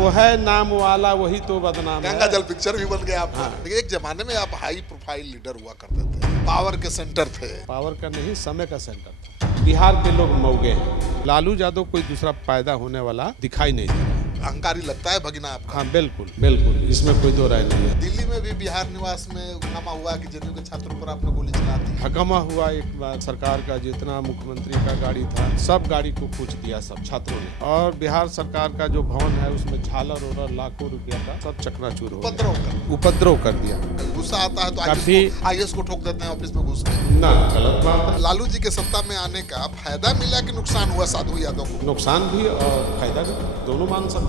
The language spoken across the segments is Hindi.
वो है नाम वाला वही तो बदनाम गंगा है। जल पिक्चर भी बन गया आपका। हाँ। एक जमाने में आप हाई प्रोफाइल लीडर हुआ करते थे, पावर के सेंटर थे। पावर का नहीं, समय का सेंटर था। बिहार के लोग मौगे हैं। लालू यादव कोई दूसरा पैदा होने वाला दिखाई नहीं दे रहा है। अहंकारी लगता है भगीना आपका। हाँ बिल्कुल बिल्कुल, इसमें कोई दो राय नहीं है। दिल्ली में भी बिहार निवास में हंगामा हुआ कि जदयू के छात्रों पर आपने गोली चला दी। हंगामा हुआ एक बार, सरकार का जितना मुख्यमंत्री का गाड़ी था सब गाड़ी को पूछ दिया सब छात्रों ने। और बिहार सरकार का जो भवन है उसमें झालर और लाखों रुपया का सब चकनाचूर हो गया। उपद्रव कर दिया। गुस्सा आता है तो काफी- आईएएस को ठोक देते हैं ऑफिस में घुस के। ना, गलत बात है। लालू जी के सत्ता में आने का फायदा मिला कि नुकसान हुआ साधु यादव को? नुकसान भी और फायदा भी, दोनों मान सकते हैं।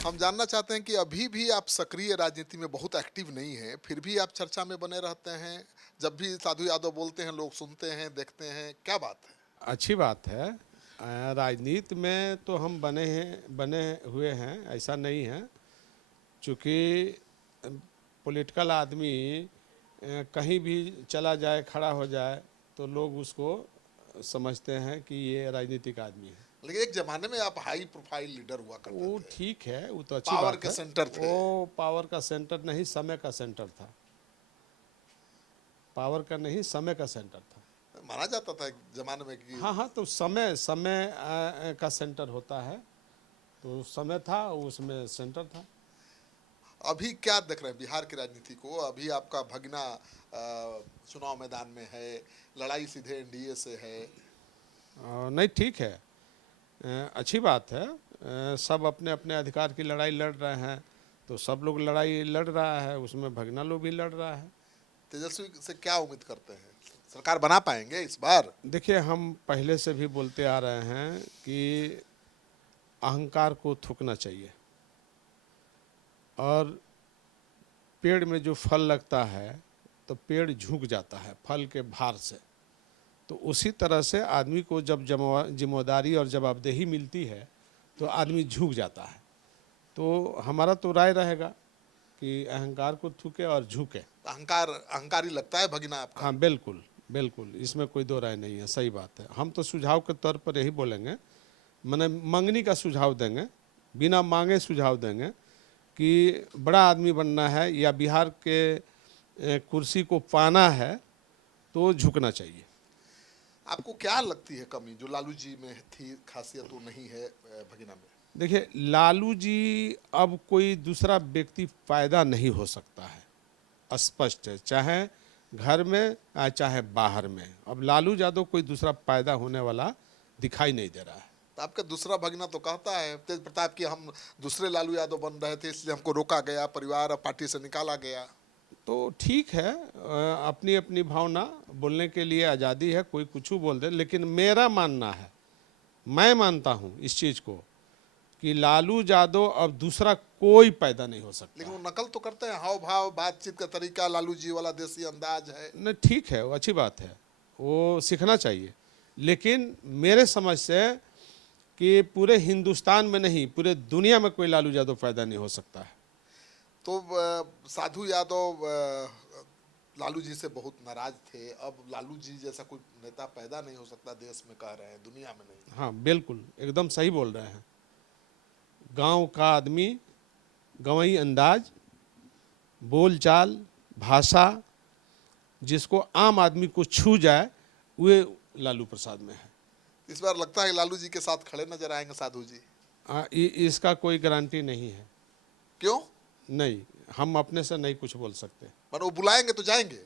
हम जानना चाहते हैं कि अभी भी आप सक्रिय राजनीति में बहुत एक्टिव नहीं है, फिर भी आप चर्चा में बने रहते हैं। जब भी साधु यादव बोलते हैं लोग सुनते हैं, देखते हैं, क्या बात है? अच्छी बात है। राजनीति में तो हम बने हुए हैं, ऐसा नहीं है। चूँकि पॉलिटिकल आदमी कहीं भी चला जाए, खड़ा हो जाए तो लोग उसको समझते हैं कि ये राजनीतिक आदमी है। लेकिन एक जमाने में आप हाई प्रोफाइल लीडर हुआ करते वो थे, ठीक है, वो तो अच्छी पावर बात के है। सेंटर थे। वो पावर का सेंटर नहीं, समय का सेंटर था। पावर का नहीं, समय का सेंटर था। माना जाता था एक जमाने में कि हाँ हाँ, तो समय का सेंटर होता है, तो समय था, उसमें सेंटर था। अभी क्या देख रहे हैं बिहार की राजनीति को? अभी आपका भगना चुनाव मैदान में है, लड़ाई सीधे एनडीए से है। नहीं, ठीक है, अच्छी बात है। सब अपने अपने अधिकार की लड़ाई लड़ रहे हैं, तो सब लोग लड़ाई लड़ रहा है, उसमें भगना लोग भी लड़ रहा है। तेजस्वी से क्या उम्मीद करते हैं? सरकार बना पाएंगे इस बार? देखिए, हम पहले से भी बोलते आ रहे हैं कि अहंकार को थूकना चाहिए, और पेड़ में जो फल लगता है तो पेड़ झुक जाता है फल के भार से। तो उसी तरह से आदमी को जब जिम्मेदारी और जवाबदेही मिलती है तो आदमी झुक जाता है। तो हमारा तो राय रहेगा कि अहंकार को थूके और झुके। अहंकारी लगता है भगीना आपका। हाँ बिल्कुल बिल्कुल, इसमें कोई दो राय नहीं है, सही बात है। हम तो सुझाव के तौर पर यही बोलेंगे, माने मंगनी का सुझाव देंगे, बिना मांगे सुझाव देंगे कि बड़ा आदमी बनना है या बिहार के कुर्सी को पाना है तो झुकना चाहिए। आपको क्या लगती है कमी जो लालू जी में थी, खासियत वो नहीं है भगीना में? देखिए, लालू जी अब कोई दूसरा व्यक्ति पैदा नहीं हो सकता है, स्पष्ट है, चाहे घर में चाहे बाहर में। अब लालू यादव कोई दूसरा पैदा होने वाला दिखाई नहीं दे रहा है। तो आपका दूसरा भगीना तो कहता है तेज प्रताप की हम दूसरे लालू यादव बन रहे थे, इसलिए हमको रोका गया, परिवार और पार्टी से निकाला गया। तो ठीक है, अपनी अपनी भावना, बोलने के लिए आज़ादी है, कोई कुछ बोल दे। लेकिन मेरा मानना है, मैं मानता हूँ इस चीज़ को कि लालू यादव अब दूसरा कोई पैदा नहीं हो सकता। लेकिन वो नकल तो करते हैं, हाव भाव, बातचीत का तरीका लालू जी वाला देसी अंदाज है। नहीं, ठीक है, वो अच्छी बात है, वो सीखना चाहिए। लेकिन मेरे समझ से कि पूरे हिंदुस्तान में नहीं, पूरे दुनिया में कोई लालू यादव पैदा नहीं हो सकता है। तो साधु यादव लालू जी से बहुत नाराज थे। अब लालू जी जैसा कोई नेता पैदा नहीं हो सकता देश में, कह रहे हैं, दुनिया में नहीं। हाँ बिल्कुल, एकदम सही बोल रहे हैं। गांव का आदमी, गंवई अंदाज, बोलचाल, भाषा, जिसको आम आदमी को छू जाए, वे लालू प्रसाद में है। इस बार लगता है लालू जी के साथ खड़े नजर आएंगे साधु जी? इसका कोई गारंटी नहीं है। क्यों? नहीं, हम अपने से नहीं कुछ बोल सकते। पर वो बुलाएंगे तो जाएंगे?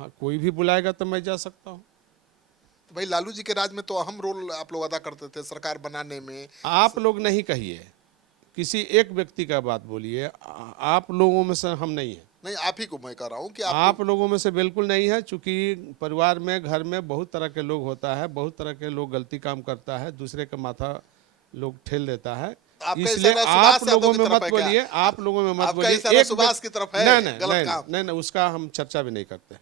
हाँ, कोई भी बुलाएगा तो मैं जा सकता हूँ। तो भाई लालू जी के राज में तो अहम रोल आप लोग अदा करते थे सरकार बनाने में। आप लोग नहीं कहिए, किसी एक व्यक्ति का बात बोलिए। आप लोगों में से हम नहीं है। नहीं, आप ही को मैं कह रहा हूँ कि आप लोगों में से बिल्कुल नहीं है, चूंकि परिवार में, घर में बहुत तरह के लोग होता है, बहुत तरह के लोग गलती काम करता है, दूसरे का माथा लोग ठेल देता है। इसलिए आप लोगों में मत बोलिए, आप लोगों में मत बोलिए। एक सुभाष की तरफ है गलत काम। नहीं, उसका हम चर्चा भी नहीं करते।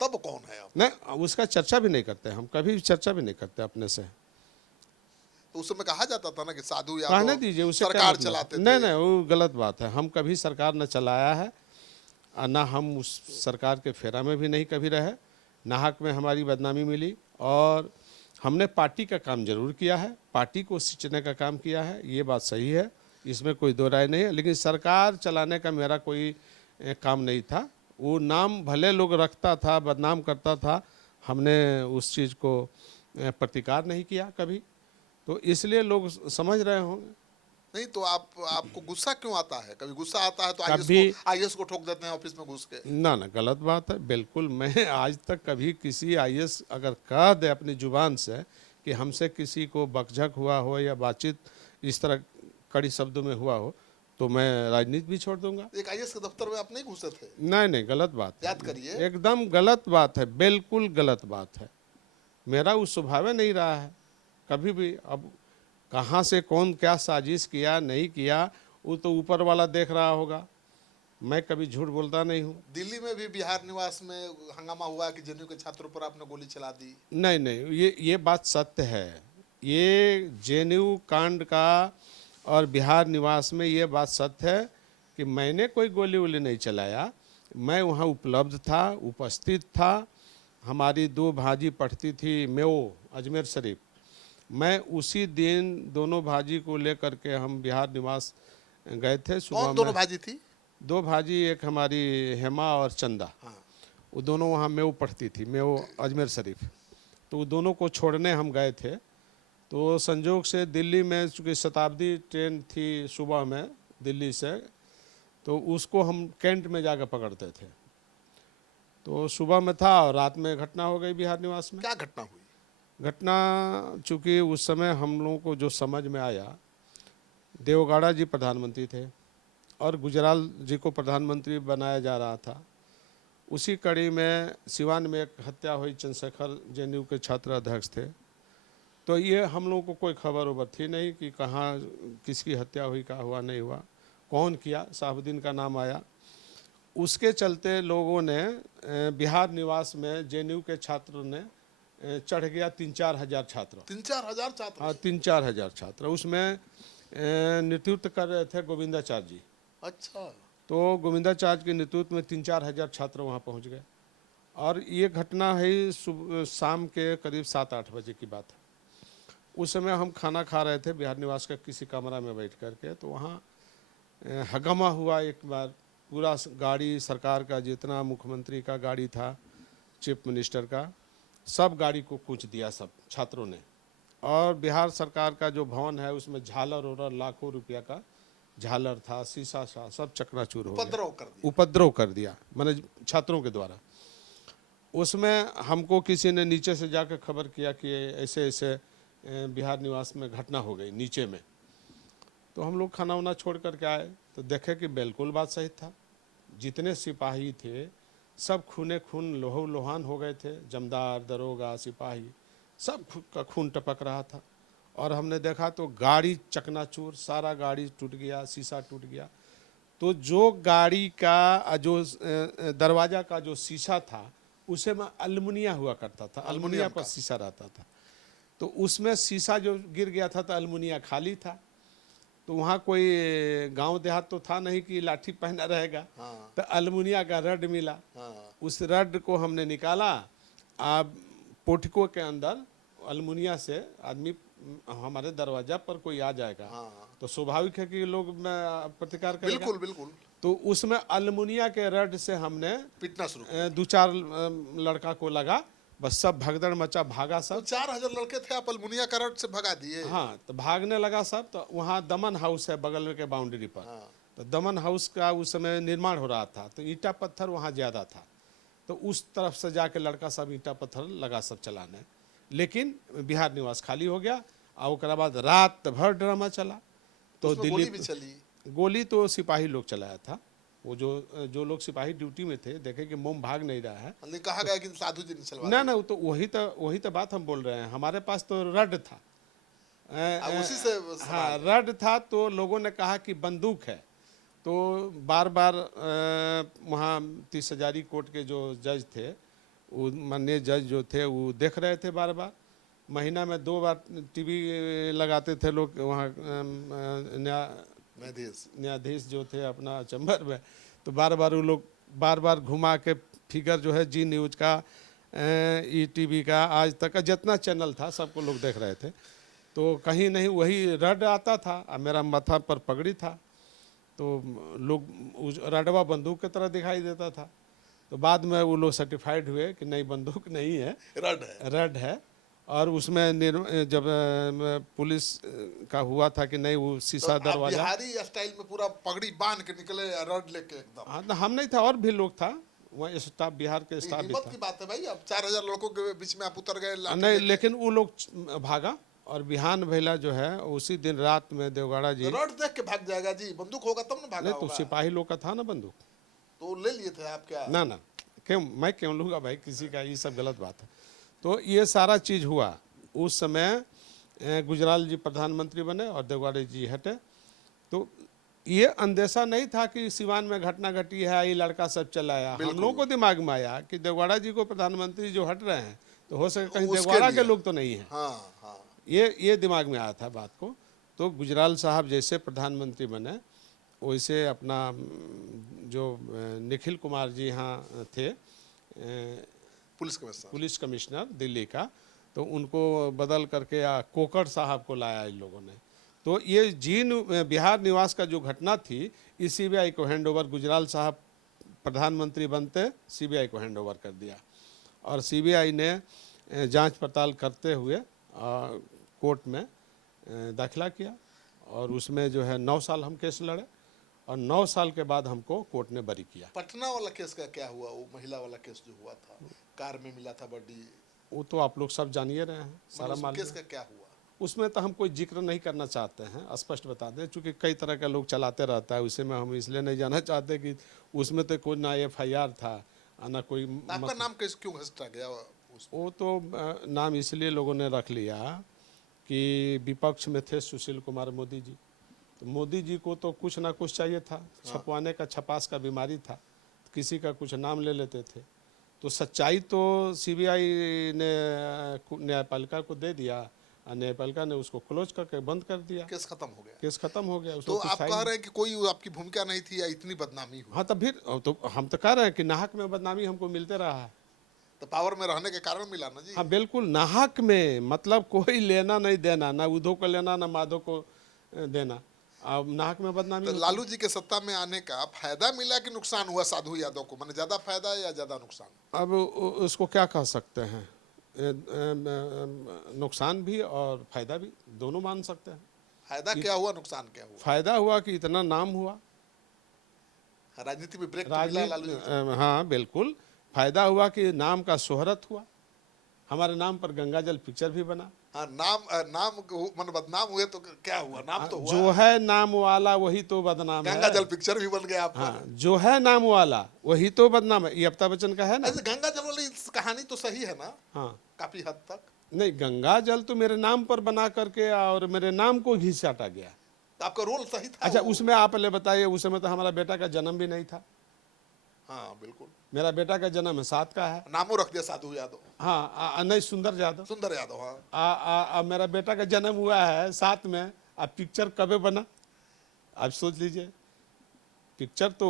तब कौन है आप? नहीं, उसका चर्चा भी नहीं करते, हम कभी चर्चा भी नहीं करते अपने से। तो उस समय कहा जाता था ना कि साधु कहने यादव दीजिए, उससे सरकार चलाते थे। नहीं, वो गलत बात है। हम कभी सरकार न चलाया है, ना हम उस सरकार के फेरा में भी नहीं कभी रहे। नाहक में हमारी बदनामी मिली, और हमने पार्टी का काम जरूर किया है, पार्टी को सिंचने का काम किया है, ये बात सही है। इसमें कोई दो राय नहीं है। लेकिन सरकार चलाने का मेरा कोई काम नहीं था। वो नाम भले लोग रखता था, बदनाम करता था, हमने उस चीज़ को प्रतिकार नहीं किया कभी। तो इसलिए लोग समझ रहे होंगे। नहीं तो आपको गुस्सा क्यों आता है? कभी गुस्सा आता है तो कभी आईएएस को ठोक देते हैं ऑफिस में घुस के। ना ना, गलत बात है बिल्कुल। मैं आज तक कभी किसी आईएएस अगर कह दे अपनी जुबान से कि हमसे किसी को बकझक हुआ हो या बातचीत इस तरह कड़ी शब्दों में हुआ हो, तो मैं राजनीति भी छोड़ दूंगा। एक आईएएस के दफ्तर में आप नहीं घुसे थे? नहीं नहीं, गलत बात है, याद करिए। एकदम गलत बात है, बिल्कुल गलत बात है। मेरा उस स्वभाव नहीं रहा है कभी भी। अब कहाँ से कौन क्या साजिश किया नहीं किया, वो तो ऊपर वाला देख रहा होगा। मैं कभी झूठ बोलता नहीं हूँ। दिल्ली में भी बिहार निवास में हंगामा हुआ कि जेएनयू के छात्रों पर आपने गोली चला दी। नहीं नहीं, ये बात सत्य है। ये जेएनयू कांड का और बिहार निवास में ये बात सत्य है कि मैंने कोई गोली वोली नहीं चलाया। मैं वहाँ उपलब्ध था, उपस्थित था। हमारी दो भाजी पढ़ती थी मेओ अजमेर शरीफ। मैं उसी दिन दोनों भाजी को लेकर के हम बिहार निवास गए थे। सुबह कौन दोनों भाजी थी? दो भाजी, एक हमारी हेमा और चंदा। हाँ। वो दोनों वहाँ मेव पढ़ती थी, मेव अजमेर शरीफ। तो वो दोनों को छोड़ने हम गए थे। तो संजोग से दिल्ली में चूँकि शताब्दी ट्रेन थी सुबह में दिल्ली से, तो उसको हम कैंट में जाकर पकड़ते थे। तो सुबह में था और रात में घटना हो गई बिहार निवास में। क्या घटना हुई? घटना चूँकि उस समय हम लोगों को जो समझ में आया, देवगौड़ा जी प्रधानमंत्री थे और गुजराल जी को प्रधानमंत्री बनाया जा रहा था। उसी कड़ी में सिवान में एक हत्या हुई, चंद्रशेखर जेएनयू के छात्र अध्यक्ष थे। तो ये हम लोगों को कोई खबर उबर थी नहीं कि कहाँ किसकी हत्या हुई, क्या हुआ नहीं हुआ, कौन किया। साहबुद्दीन का नाम आया। उसके चलते लोगों ने बिहार निवास में जेएनयू के छात्र ने चढ़ गया 3-4 हज़ार छात्र। 3-4 हजार छात्र? हाँ, 3-4 हज़ार छात्र। उसमें नेतृत्व कर रहे थे गोविंदाचार्य जी। अच्छा। तो गोविंदाचार्य के नेतृत्व में 3-4 हज़ार छात्र वहाँ पहुँच गए। और ये घटना है शाम के करीब 7-8 बजे की बात है। उस समय हम खाना खा रहे थे बिहार निवास का किसी कमरा में बैठ कर के। तो वहाँ हंगामा हुआ एक बार। पूरा गाड़ी सरकार का, जितना मुख्यमंत्री का गाड़ी था, चीफ मिनिस्टर का, सब गाड़ी को कूच दिया सब छात्रों ने। और बिहार सरकार का जो भवन है उसमें झालर और लाखों रुपया का झालर था, शीशा सा, सब चकनाचूर हो गया। उपद्रव कर दिया मैंने छात्रों के द्वारा। उसमें हमको किसी ने नीचे से जाकर खबर किया कि ऐसे ऐसे बिहार निवास में घटना हो गई नीचे में। तो हम लोग खाना वाना छोड़ कर के आए तो देखे कि बिल्कुल बात सही था। जितने सिपाही थे सब खूने खून लोहो लोहान हो गए थे। जमदार, दरोगा, सिपाही, सब का खून टपक रहा था। और हमने देखा तो गाड़ी चकनाचूर, सारा गाड़ी टूट गया, शीशा टूट गया। तो जो गाड़ी का जो दरवाज़ा का जो शीशा था उसे में अल्मुनिया हुआ करता था, अल्मुनिया पर शीशा रहता था। तो उसमें शीशा जो गिर गया था तो अल्मुनिया खाली था। तो वहाँ कोई गांव देहात तो था नहीं कि लाठी पहना रहेगा। हाँ। तो अल्मुनिया का रड मिला। हाँ। उस रड को हमने निकाला। अब पोर्टिको के अंदर अल्मुनिया से आदमी, हमारे दरवाजा पर कोई आ जाएगा। हाँ। तो स्वाभाविक है कि लोग प्रतिकार करेगा। बिल्कुल बिल्कुल। तो उसमें अल्मुनिया के रड से हमने पीटना शुरू किया। 2-4 लड़का को लगा, बस सब भगदड़ मचा, भागा सब। तो 4,000 लड़के थे, आप अल्मुनिया का रड से भगा दिए? हाँ, तो भागने लगा सब। तो वहाँ दमन हाउस है बगल में के बाउंड्री पर। हाँ। तो दमन हाउस का उस समय निर्माण हो रहा था, तो ईंटा पत्थर वहाँ ज़्यादा था। तो उस तरफ से जाके लड़का सब ईंटा पत्थर लगा सब चलाने। लेकिन बिहार निवास खाली हो गया। और उसके बाद रात भर ड्रामा चला। तो दिल्ली गोली भी चली? गोली तो सिपाही लोग चलाया था। वो जो लोग सिपाही ड्यूटी में थे देखे कि मोम भाग नहीं रहा है। कहा गया कि साधु जी ने चलवा ना ना, तो वही तो बात हम बोल रहे हैं। हमारे पास तो रड था, उसी से हाँ रड था। तो लोगों ने कहा कि बंदूक है। तो बार बार वहाँ 30 हजारी कोर्ट के जो जज थे, वो माननीय जज जो थे, वो देख रहे थे। बार बार महीना में 2 बार टीवी लगाते थे लोग वहाँ न्यायाधीश जो थे अपना चैम्बर में। तो बार बार वो लोग बार बार घुमा के फिगर जो है जी न्यूज़ का, ईटीवी का, आज तक का जितना चैनल था सबको लोग देख रहे थे। तो कहीं नहीं वही रड आता था और मेरा माथा पर पगड़ी था, तो लोग उस रडवा बंदूक की तरह दिखाई देता था। तो बाद में वो लोग सर्टिफाइड हुए कि नहीं बंदूक नहीं है, रड है। रड है। और उसमें जब पुलिस का हुआ था कि नहीं वो तो शीशा आप दरवाजा। बिहारी स्टाइल में पूरा पगड़ी बांध के निकले, रड लेके एकदम। हाँ तो हम नहीं था, और भी लोग था वहाँ, स्टाफ बिहार के नहीं, स्टाफ भी हिम्मत था। की बात है भाई, अब 4000 लड़कों के बीच में आप उतर गए लाठी नहीं लेके। लेकिन वो लोग भागा, और बिहान भैला जो है उसी दिन रात में देवगढ़ा जी। रड देख के भाग जाएगा जी, बंदूक होगा तब ना भागा नहीं तो होगा। सिपाही लोग का था ना बंदूक। तो ले लिए थे आप क्या? ना ना, क्यों मैं क्यों लूँगा भाई किसी का, ये सब गलत बात है। तो ये सारा चीज़ हुआ उस समय। गुजराल जी प्रधानमंत्री बने और देवगढ़ा जी हटे। तो ये अंदेशा नहीं था कि सिवान में घटना घटी है, ये लड़का सब चलाया। हम बिल्कुल। लोगों को दिमाग में आया कि देवगढ़ा जी को प्रधानमंत्री जो हट रहे हैं, तो हो सके कहीं उसके देवगढ़ा के लिए। लोग तो नहीं हैं। हाँ हाँ। ये दिमाग में आया था बात को। तो गुजराल साहब जैसे प्रधानमंत्री बने, वैसे अपना जो निखिल कुमार जी यहाँ थे police commissioner. Police commissioner Delhi का, तो उनको बदल करके या कोकड़ साहब को लाया इन लोगों ने। तो ये जीन बिहार निवास का जो घटना थी, इस सीबीआई को हैंड ओवर, गुजराल साहब प्रधानमंत्री बनते सीबीआई को हैंड ओवर कर दिया। और सीबीआई ने जांच पड़ताल करते हुए कोर्ट में दाखिला किया, और उसमें जो है 9 साल हम केस लड़े, और 9 साल के बाद हमको कोर्ट ने बरी किया। पटना वाला केस का क्या हुआ? वो महिला वाला केस जो हुआ था, कार में मिला था बॉडी, वो तो आप लोग सब जानिए रहे हैं, सारा मतलब मालूम केस है। का क्या हुआ? उसमें तो हम कोई जिक्र नहीं करना चाहते हैं, स्पष्ट बता दें, चूँकि कई तरह के लोग चलाते रहता है, उसे में हम इसलिए नहीं जाना चाहते कि उसमें तो कोई ना FIR था ना कोई आपका नाम कैसे क्यों घसटा गया वो तो नाम इसलिए लोगों ने रख लिया कि विपक्ष में थे सुशील कुमार मोदी जी। तो मोदी जी को तो कुछ ना कुछ चाहिए था, छपवाने का छपास का बीमारी था, किसी का कुछ नाम ले लेते थे। तो सच्चाई तो सीबीआई ने न्यायपालिका को दे दिया, और न्यायपालिका ने उसको क्लोज करके बंद कर दिया, केस खत्म हो गया। केस खत्म हो गया। तो उसमें कुछ आप था ही कह नहीं। रहे हैं कि कोई आपकी भूमिका नहीं थी या इतनी बदनामी हुई? हाँ, तब फिर तो हम तो कह रहे हैं कि नाहक में बदनामी हमको मिलते रहा है। तो पावर में रहने के कारण मिला ना जी। हाँ बिल्कुल, नाहक में मतलब कोई लेना नहीं देना, ना उद्धव को लेना ना माधव को देना। अब नाहक में बदनामी तो होती है। लालू जी के सत्ता में आने का फायदा मिला कि नुकसान हुआ साधु यादव को? माने ज्यादा फायदा या ज्यादा नुकसान? अब उसको क्या कह सकते हैं, नुकसान भी और फायदा भी, दोनों मान सकते हैं। फायदा क्या हुआ, नुकसान क्या हुआ? फायदा हुआ कि इतना नाम हुआ राजनीति में ब्रेक तो मिला लालू जी को। हाँ बिल्कुल, फायदा हुआ कि नाम का शोहरत हुआ, हमारे नाम पर गंगाजल पिक्चर भी बना। हाँ, नाम मन बदनाम हुए तो क्या हुआ? नाम तो हुआ। जो है नाम वाला वही तो बदनाम है। गंगा जल पिक्चर भी बन गया आप पर। हाँ, जो है नाम वाला वही तो बदनाम है, ये अमिताभ बच्चन का है ना। ऐसे गंगा जल वाली कहानी तो सही है ना हाँ काफी हद तक? नहीं, गंगा जल तो मेरे नाम पर बना करके और मेरे नाम को घिसाटा गया। तो आपका रोल सही था अच्छा, वो। उसमें आप ले बताइए, उस समय तो हमारा बेटा का जन्म भी नहीं था। हाँ बिल्कुल। मेरा बेटा का जन्म 7 का है। नामो रख दिया साधु यादव। हाँ नहीं, सुंदर यादव। सुंदर यादव। हाँ। मेरा बेटा का जन्म हुआ है 7 में। अब पिक्चर कब बना आप सोच लीजिए, पिक्चर तो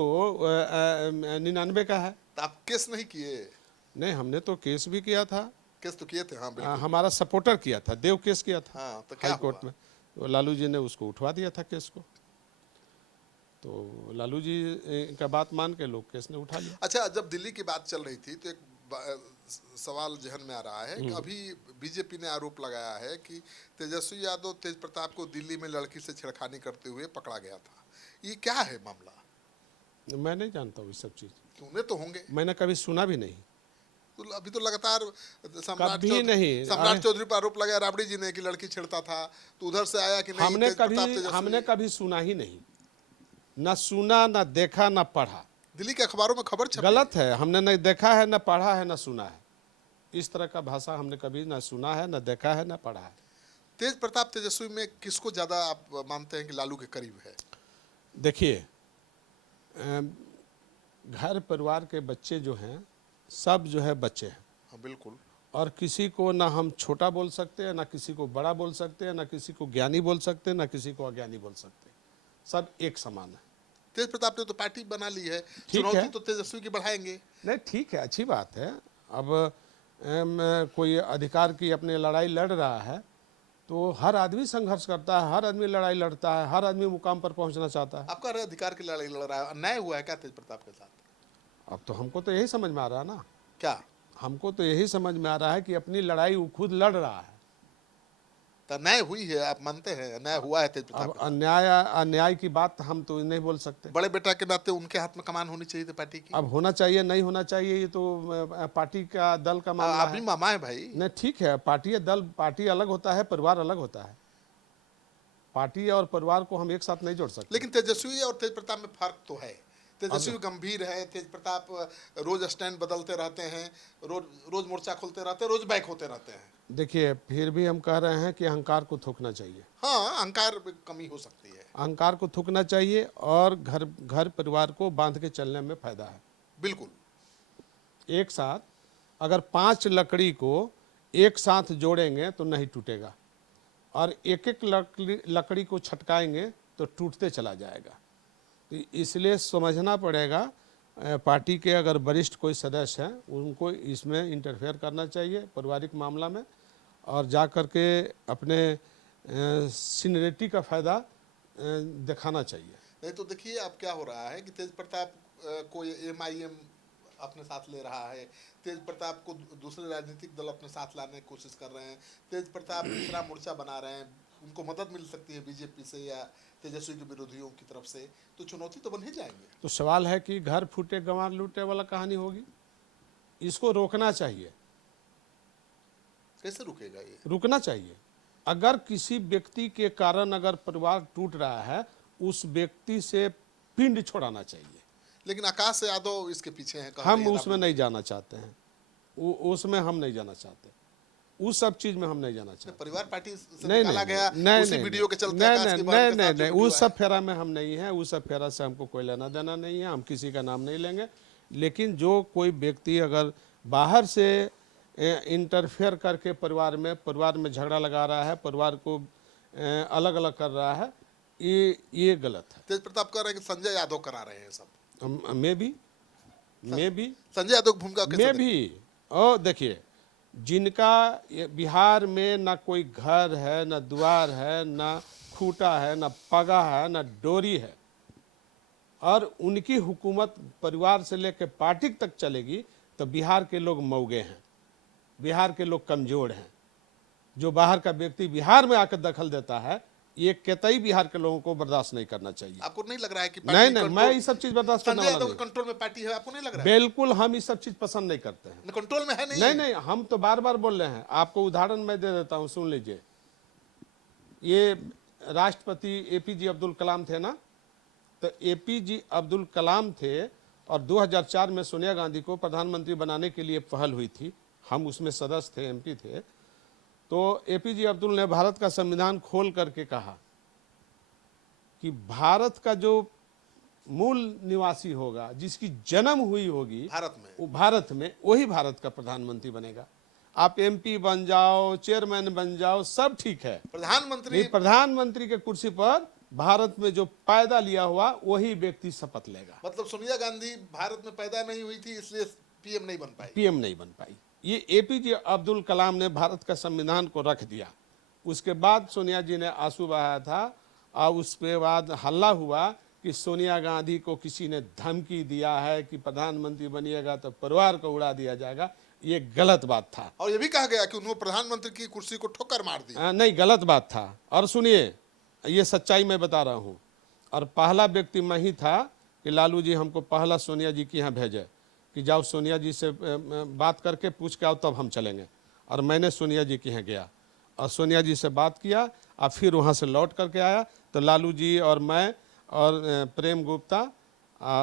99 का है। तो आप केस नहीं किए? नहीं, हमने तो केस भी किया था। केस तो किए थे। हाँ बिल्कुल। हमारा सपोर्टर किया था, देव केस किया था हाँ, तो क्या हाई कोर्ट हुआ? में। तो लालू जी ने उसको उठवा दिया था केस को। तो लालू जी का बात मान के लोग केस ने उठा लिया। अच्छा, जब दिल्ली की बात चल रही थी तो एक सवाल जहन में आ रहा है कि अभी बीजेपी ने आरोप लगाया है कि तेजस्वी यादव तेज प्रताप को दिल्ली में लड़की से छेड़खानी करते हुए पकड़ा गया था। ये क्या है मामला? मैं नहीं जानता हूँ ये सब चीज़। उन्हें तो होंगे, मैंने कभी सुना भी नहीं। तो अभी तो लगातार कभी नहीं। सम्राट चौधरी पर आरोप लगाया राबड़ी जी ने कि लड़की छेड़ता था, तो उधर से आया कि नहीं हमने कभी सुना ही नहीं, ना सुना, ना देखा, ना पढ़ा। दिल्ली के अखबारों में खबर छपी। गलत है, हमने नहीं देखा है, ना पढ़ा है, ना सुना है। इस तरह का भाषा हमने कभी ना सुना है, ना देखा है, ना पढ़ा है। तेज प्रताप तेजस्वी में किसको ज्यादा आप मानते हैं कि लालू के करीब है? देखिए, घर परिवार के बच्चे जो हैं सब जो है बच्चे हैं। हाँ बिल्कुल। और किसी को ना हम छोटा बोल सकते हैं, ना किसी को बड़ा बोल सकते हैं, ना किसी को ज्ञानी बोल सकते हैं, ना किसी को अज्ञानी बोल सकते हैं। सब एक समान है। तेज प्रताप ने तो पार्टी बना ली है, ठीक चुनौती है। तो तेजस्वी की बढ़ाएंगे। नहीं ठीक है, अच्छी बात है। अब कोई अधिकार की अपनी लड़ाई लड़ रहा है तो हर आदमी संघर्ष करता है, हर आदमी लड़ाई लड़ता है, हर आदमी मुकाम पर पहुंचना चाहता है। आपका अधिकार की लड़ाई लड़ रहा है, अन्याय हुआ है क्या तेज प्रताप के साथ? अब तो हमको तो यही समझ में आ रहा है ना, क्या हमको तो यही समझ में आ रहा है कि अपनी लड़ाई वो खुद लड़ रहा है। तो अन्याय हुई है, आप मानते हैं अन्याय हुआ है तेज प्रताप अब के साथ? अन्याय अन्याय की बात हम तो नहीं बोल सकते। बड़े बेटा के नाते उनके हाथ में कमान होनी चाहिए थी पार्टी की। अब होना चाहिए नहीं होना चाहिए ये तो पार्टी का दल का मामला आप भी है। मामा है भाई। नहीं ठीक है, पार्टी दल पार्टी अलग होता है, परिवार अलग होता है। पार्टी और परिवार को हम एक साथ नहीं जोड़ सकते। लेकिन तेजस्वी और तेज प्रताप में फर्क तो है। तेजस्वी गंभीर है, तेज प्रताप रोज स्टैंड बदलते रहते हैं, रोज रोज मोर्चा खोलते रहते हैं, रोज बैक होते रहते हैं। देखिए फिर भी हम कह रहे हैं कि अहंकार को थूकना चाहिए। हाँ, अहंकार में कमी हो सकती है। अहंकार को थूकना चाहिए और घर घर परिवार को बांध के चलने में फायदा है। बिल्कुल। एक साथ अगर 5 लकड़ी को एक साथ जोड़ेंगे तो नहीं टूटेगा, और एक एक लकड़ी को छटकाएंगे तो टूटते चला जाएगा। तो इसलिए समझना पड़ेगा, पार्टी के अगर वरिष्ठ कोई सदस्य हैं उनको इसमें इंटरफेयर करना चाहिए पारिवारिक मामला में, और जा कर के अपने सीनियरिटी का फ़ायदा दिखाना चाहिए। नहीं तो देखिए अब क्या हो रहा है कि तेज प्रताप को MIM अपने साथ ले रहा है, तेज प्रताप को दूसरे राजनीतिक दल अपने साथ लाने की कोशिश कर रहे हैं, तेज प्रताप तीसरा मोर्चा बना रहे हैं, उनको मदद मिल सकती है बीजेपी से या तेजस्वी के विरोधियों की तरफ से, तो चुनौती तो बन ही जाएंगे। तो सवाल है कि घर फूटे गंवार लूटे वाला कहानी होगी, इसको रोकना चाहिए। कैसे रुकेगा ये? रुकना चाहिए। अगर किसी व्यक्ति के कारण अगर परिवार टूट रहा है, उस व्यक्ति से पिंड छोड़ाना चाहिए। लेकिन आकाश यादव इसके पीछे हैं, हम उसमें नहीं जाना चाहते हैं, उसमें हम नहीं जाना चाहते, उस सब चीज में हम नहीं जाना चाहते। परिवार पार्टी से नहीं निकाला गया उसी वीडियो के चलते नहीं आकाश नहीं की बहन के नहीं साथ जो नहीं, वीडियो उस सब आया। फेरा में हम नहीं हैं, उस सब फेरा से हमको कोई लेना देना नहीं है, हम किसी का नाम नहीं लेंगे। लेकिन जो कोई व्यक्ति अगर बाहर से इंटरफेयर करके परिवार में झगड़ा लगा रहा है, परिवार को अलग अलग कर रहा है, ये गलत है। तेज प्रताप कह रहे हैं कि संजय यादव करा रहे हैं सब। मैं भी संजय यादव की भूमिका कैसे मैं भी और देखिए, जिनका बिहार में ना कोई घर है, ना द्वार है, ना खूटा है, ना पगा है, ना डोरी है, और उनकी हुकूमत परिवार से लेकर पार्टी तक चलेगी, तो बिहार के लोग मौगे हैं, बिहार के लोग कमजोर हैं। जो बाहर का व्यक्ति बिहार में आकर दखल देता है, ये कतई बिहार के लोगों को बर्दाश्त नहीं करना चाहिए। आपको नहीं लग रहा है कि नहीं, मैं ये सब चीज बर्दाश्त करने संजय वाला यादव नहीं। के कंट्रोल में पार्टी है? आपको नहीं लग रहा है? बिल्कुल हम ये सब चीज पसंद नहीं करते हैं। कंट्रोल में है नहीं? नहीं, हम तो बार बार बोल रहे हैं, आपको उदाहरण मैं दे देता हूं, सुन लीजिए। ये राष्ट्रपति APJ अब्दुल कलाम थे ना, तो APJ अब्दुल कलाम थे, और 2004 में सोनिया गांधी को प्रधानमंत्री बनाने के लिए पहल हुई थी, हम उसमें सदस्य थे, MP थे। तो APJ अब्दुल ने भारत का संविधान खोल करके कहा कि भारत का जो मूल निवासी होगा, जिसकी जन्म हुई होगी भारत में, वो भारत में, वही भारत का प्रधानमंत्री बनेगा। आप MP बन जाओ, चेयरमैन बन जाओ, सब ठीक है, प्रधानमंत्री के कुर्सी पर भारत में जो पैदा लिया हुआ वही व्यक्ति शपथ लेगा। मतलब सोनिया गांधी भारत में पैदा नहीं हुई थी, इसलिए PM नहीं बन पाई। PM नहीं बन पाई। ये APJ अब्दुल कलाम ने भारत का संविधान को रख दिया। उसके बाद सोनिया जी ने आंसू बहाया था, और उसके बाद हल्ला हुआ कि सोनिया गांधी को किसी ने धमकी दिया है कि प्रधानमंत्री बनिएगा तो परिवार को उड़ा दिया जाएगा। ये गलत बात था, और ये भी कहा गया कि उन्होंने प्रधानमंत्री की कुर्सी को ठोकर मार दी। नहीं, गलत बात था। और सुनिए, ये सच्चाई मैं बता रहा हूँ, और पहला व्यक्ति मैं ही था कि लालू जी हमको पहला सोनिया जी के यहाँ भेजे कि जाओ सोनिया जी से बात करके पूछ के आओ, तब हम चलेंगे। और मैंने सोनिया जी के यहाँ गया और सोनिया जी से बात किया, और फिर वहाँ से लौट करके आया, तो लालू जी और मैं और प्रेम गुप्ता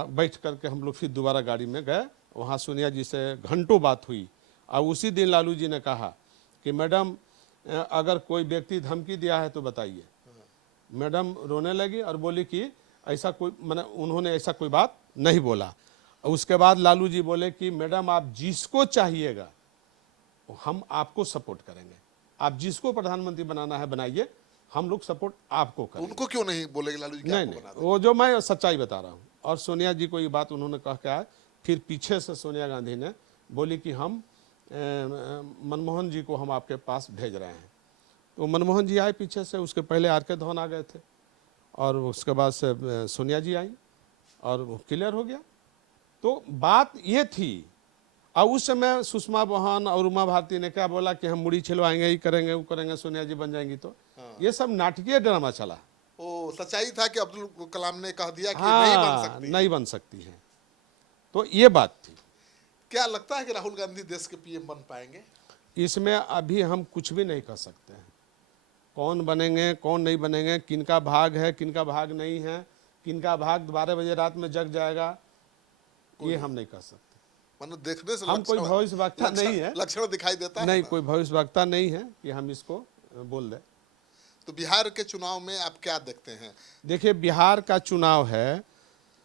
बैठ करके हम लोग फिर दोबारा गाड़ी में गए। वहाँ सोनिया जी से घंटों बात हुई, और उसी दिन लालू जी ने कहा कि मैडम अगर कोई व्यक्ति धमकी दिया है तो बताइए। मैडम रोने लगी और बोली कि ऐसा कोई, मैंने उन्होंने ऐसा कोई बात नहीं बोला। उसके बाद लालू जी बोले कि मैडम आप जिसको चाहिएगा हम आपको सपोर्ट करेंगे, आप जिसको प्रधानमंत्री बनाना है बनाइए, हम लोग सपोर्ट आपको करेंगे। उनको क्यों नहीं बोलेंगे लालू जी? नहीं, वो जो मैं सच्चाई बता रहा हूँ। और सोनिया जी को ये बात उन्होंने कह के आए। फिर पीछे से सोनिया गांधी ने बोली कि हम मनमोहन जी को हम आपके पास भेज रहे हैं। तो मनमोहन जी आए पीछे से, उसके पहले आर के धवन आ गए थे, और उसके बाद से सोनिया जी आई और वो क्लियर हो गया। तो बात ये थी, और उस समय सुषमा बहन और उमा भारती ने क्या बोला कि हम मुड़ी छिलवाएंगे, ये करेंगे, वो करेंगे, सोनिया जी बन जाएंगी। तो ये सब नाटकीय ड्रामा चला। ओ सच्चाई था कि अब्दुल कलाम ने कह दिया कि नहीं बन हाँ, सकती। नहीं बन सकती हैं। तो ये बात थी। क्या लगता है कि राहुल गांधी देश के पीएम बन पाएंगे? इसमें अभी हम कुछ भी नहीं कर सकते हैं। कौन बनेंगे, कौन नहीं बनेंगे, किनका भाग है, किनका भाग नहीं है, किनका भाग 12 बजे रात में जग जाएगा, ये हम नहीं कर सकते। मतलब देखने से हम कोई भविष्यवक्ता नहीं है, लक्षण दिखाई देता है नहीं ना? कोई भविष्यवक्ता नहीं है कि हम इसको बोल दें। तो बिहार के चुनाव में आप क्या देखते हैं? देखिए, बिहार का चुनाव है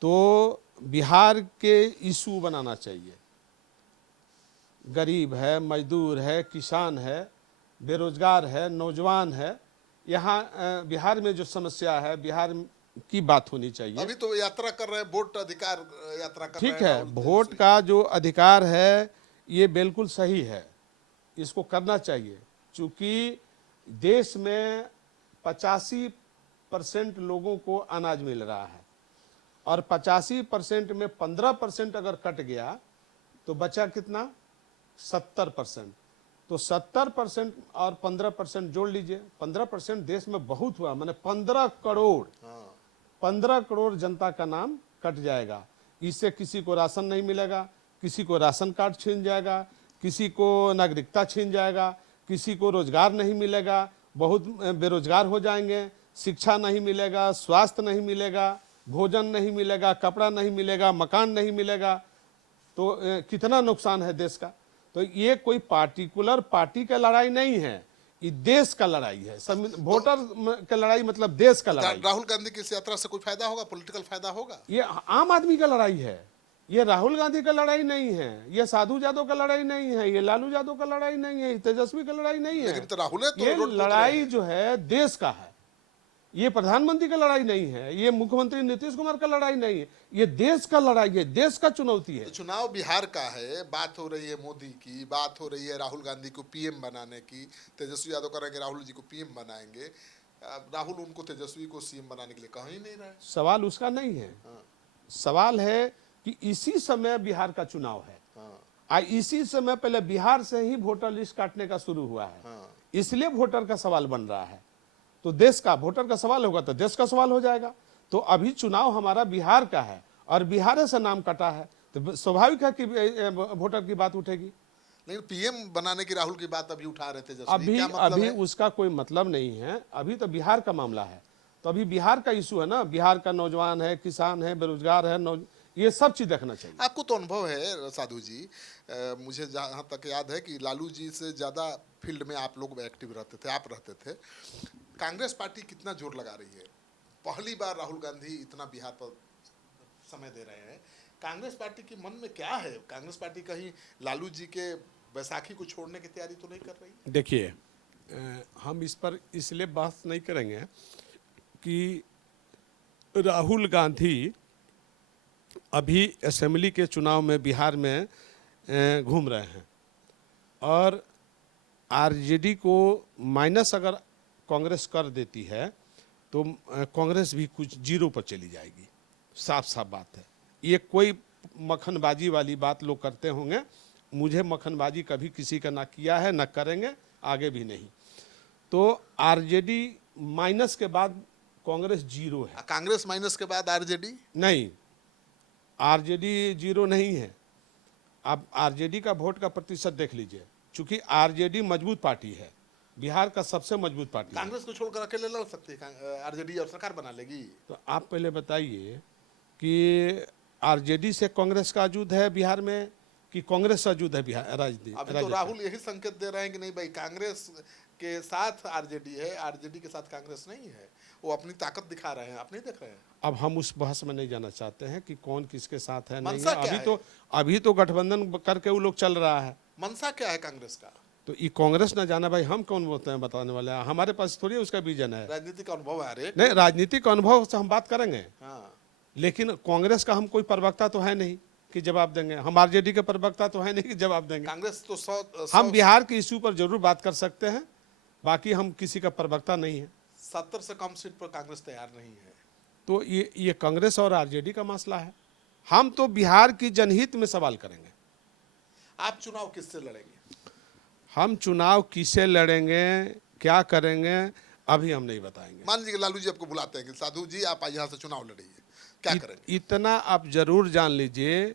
तो बिहार के इशू बनाना चाहिए। गरीब है, मजदूर है, किसान है, बेरोजगार है, नौजवान है, यहाँ बिहार में जो समस्या है, बिहार की बात होनी चाहिए। अभी तो यात्रा कर रहे हैं, वोट अधिकार यात्रा कर रहे ठीक हैं है, राहुल वोट तेजस्वी। का जो अधिकार है ये बिल्कुल सही है, इसको करना चाहिए। चूंकि देश में 85% लोगों को अनाज मिल रहा है, और 85% में 15% अगर कट गया तो बचा कितना? 70%। तो 70% और 15% जोड़ लीजिए, 15% देश में बहुत हुआ, मैंने 15 करोड़, हाँ 15 करोड़ जनता का नाम कट जाएगा। इससे किसी को राशन नहीं मिलेगा, किसी को राशन कार्ड छीन जाएगा, किसी को नागरिकता छीन जाएगा, किसी को रोजगार नहीं मिलेगा, बहुत बेरोजगार हो जाएंगे, शिक्षा नहीं मिलेगा, स्वास्थ्य नहीं मिलेगा, भोजन नहीं मिलेगा, कपड़ा नहीं मिलेगा, मकान नहीं मिलेगा। तो कितना नुकसान है देश का। तो ये कोई पार्टिकुलर पार्टी का लड़ाई नहीं है, ये देश का लड़ाई है। वोटर का लड़ाई मतलब देश का लड़ाई। राहुल गांधी की इस यात्रा से कोई फायदा होगा, पॉलिटिकल फायदा होगा? ये आम आदमी का लड़ाई है, ये राहुल गांधी का लड़ाई नहीं है, ये साधु यादव का लड़ाई नहीं है, ये लालू यादव का लड़ाई नहीं है, ये तेजस्वी का लड़ाई नहीं है। लेकिन तो राहुल है तो ये रोड लड़ाई जो है देश का है। ये प्रधानमंत्री का लड़ाई नहीं है, ये मुख्यमंत्री नीतीश कुमार का लड़ाई नहीं है, ये देश का लड़ाई है, देश का चुनौती है। तो चुनाव बिहार का है, बात हो रही है मोदी की, बात हो रही है राहुल गांधी को पीएम बनाने की। तेजस्वी यादव करेंगे राहुल जी को पीएम बनाएंगे, राहुल उनको तेजस्वी को सीएम बनाने के लिए कह ही नहीं रहे। सवाल उसका नहीं है, सवाल है कि इसी समय बिहार का चुनाव है, इसी समय पहले बिहार से ही वोटर लिस्ट काटने का शुरू हुआ है, इसलिए वोटर का सवाल बन रहा है। तो देश का वोटर का सवाल होगा तो देश का सवाल हो जाएगा। तो अभी चुनाव हमारा बिहार का है और बिहार से नाम कटा है, तो स्वाभाविक है कि वोटर की बात उठेगी। लेकिन पीएम बनाने की राहुल की बात अभी उठा रहे थे, अभी क्या मतलब अभी है? उसका कोई मतलब नहीं है, अभी तो बिहार का मामला है। तो अभी बिहार का इशू है ना, बिहार का नौजवान है, किसान है, बेरोजगार है, ये सब चीज देखना चाहिए। आपको तो अनुभव है साधु जी, मुझे जहाँ तक याद है कि लालू जी से ज़्यादा फील्ड में आप लोग एक्टिव रहते थे, आप रहते थे। कांग्रेस पार्टी कितना जोर लगा रही है? पहली बार राहुल गांधी इतना बिहार पर समय दे रहे हैं, कांग्रेस पार्टी के मन में क्या है? कांग्रेस पार्टी कहीं लालू जी के बैसाखी को छोड़ने की तैयारी तो नहीं कर रही? देखिए, हम इस पर इसलिए बात नहीं करेंगे कि राहुल गांधी अभी असेंबली के चुनाव में बिहार में घूम रहे हैं, और आरजेडी को माइनस अगर कांग्रेस कर देती है तो कांग्रेस भी कुछ जीरो पर चली जाएगी। साफ साफ बात है, ये कोई मक्खनबाजी वाली बात लोग करते होंगे, मुझे मक्खनबाजी कभी किसी का ना किया है, ना करेंगे, आगे भी नहीं। तो आरजेडी माइनस के बाद कांग्रेस जीरो है। कांग्रेस माइनस के बाद आरजेडी नहीं, आरजेडी जीरो नहीं है। आप आरजेडी का वोट का प्रतिशत देख लीजिए, चूंकि आरजेडी मजबूत पार्टी है, बिहार का सबसे मजबूत पार्टी है। कांग्रेस को छोड़कर अकेले लड़ सकती है आरजेडी और सरकार बना लेगी? तो आप पहले बताइए कि आरजेडी से कांग्रेस का अजूद है बिहार में कि कांग्रेस से अजूद है बिहार राजनीति? अभी तो राहुल यही संकेत दे रहे हैं कि नहीं भाई, कांग्रेस के साथ आरजेडी है, आरजेडी के साथ कांग्रेस नहीं है। वो अपनी ताकत दिखा रहे हैं, आप नहीं देख रहे हैं? अब हम उस बहस में नहीं जाना चाहते हैं कि कौन किसके साथ है, नहीं मनसा है। क्या अभी तो गठबंधन करके वो लोग चल रहा है। मनसा क्या है कांग्रेस का? तो ये कांग्रेस ना जाना भाई, हम कौन बोलते हैं बताने वाले हैं? हमारे पास थोड़ी उसका विजन है। राजनीतिक अनुभव है अरे। नहीं, राजनीतिक अनुभव से हम बात करेंगे, हाँ, लेकिन कांग्रेस का हम कोई प्रवक्ता तो है नहीं कि जवाब देंगे, हम आरजेडी के प्रवक्ता तो है नहीं कि जवाब देंगे। कांग्रेस तो हम बिहार के इश्यू पर जरूर बात कर सकते हैं, बाकी हम किसी का प्रवक्ता नहीं है। 70 से कम सीट पर कांग्रेस तैयार नहीं है। तो ये कांग्रेस और आरजेडी का मसला है। हम तो बिहार की जनहित में सवाल करेंगे। आप चुनाव किससे लड़ेंगे? हम चुनाव किससे लड़ेंगे, क्या करेंगे, अभी हम नहीं बताएंगे। मान लीजिए लालू जी आपको बुलाते हैं कि साधु जी आप यहाँ से चुनाव लड़िए, क्या करेंगे? इतना आप जरूर जान लीजिए